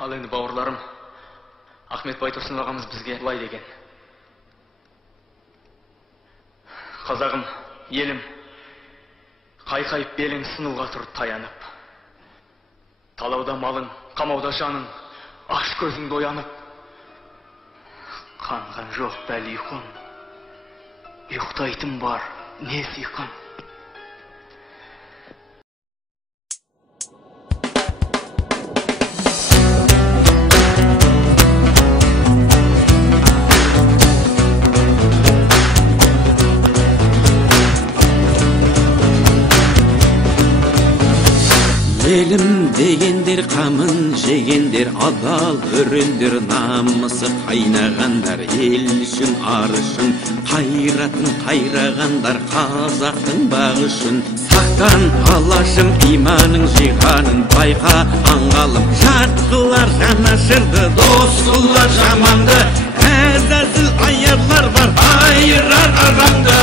Ал енді бауырларым, Ахмет Байтұрсын ағамыз бізге былай деген. Қазағым, елім, қайқайып белің сынуға тұр таянып. Талауда малың, қамауда жаның, аш көзіңді оянып. Қанған жоқ бәл ұйқым, ұйықтайтын бар не сыйқым. Елім дегендер қамын жегендер, адал өрендер, намысы қайнағандар, ел үшін ар үшін қайратын қайрағандар, қазақтың бағы үшін. Сақтан алашым иманың жиғанын байқа аңғалым, жат қылар жанашырды, дос қылар жаманды, әзәзіл аярлар бар айырар арамды.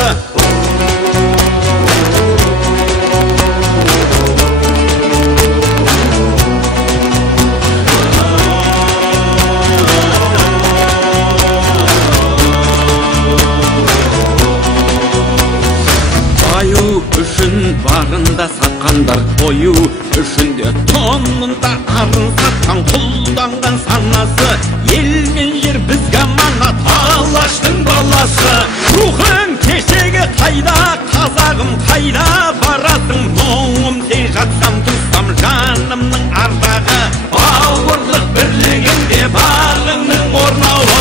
Үшін барында сатқандар, қою үшінде тонында арын сатқан, құлданған санасы, ел мен жер бізге аманат, алаштың баласы. Рухың кешегі қайда, қазағым қайда барасың, мұңым сей жатсам тұстам жанымның ардағы, бауырлық бірлігінде бағыңның орнауы.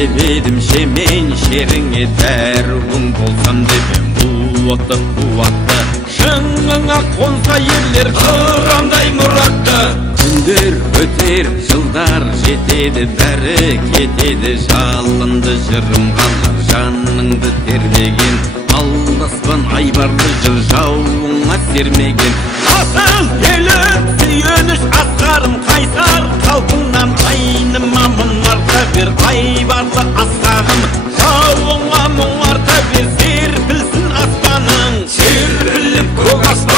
Дебедім шемен шеріңе дәруің болсам дебем, қуатты қуатты шыңыңа қонса ерлер қырандай мұратты. Күндер өтер, жылдар жетеді, бәрі кетеді, жалынды жырым қалар, жаныңды тербеген, алдаспан айбарлы жыр жауыңа сермеген. Асыл елім сүйеніш асқарым, қайсар қалпыңнан айныма мұнарта бер, айбарлы асқағым жауыңа мұңарта бер, серпілсін аспаның, серпіліп көк аспан.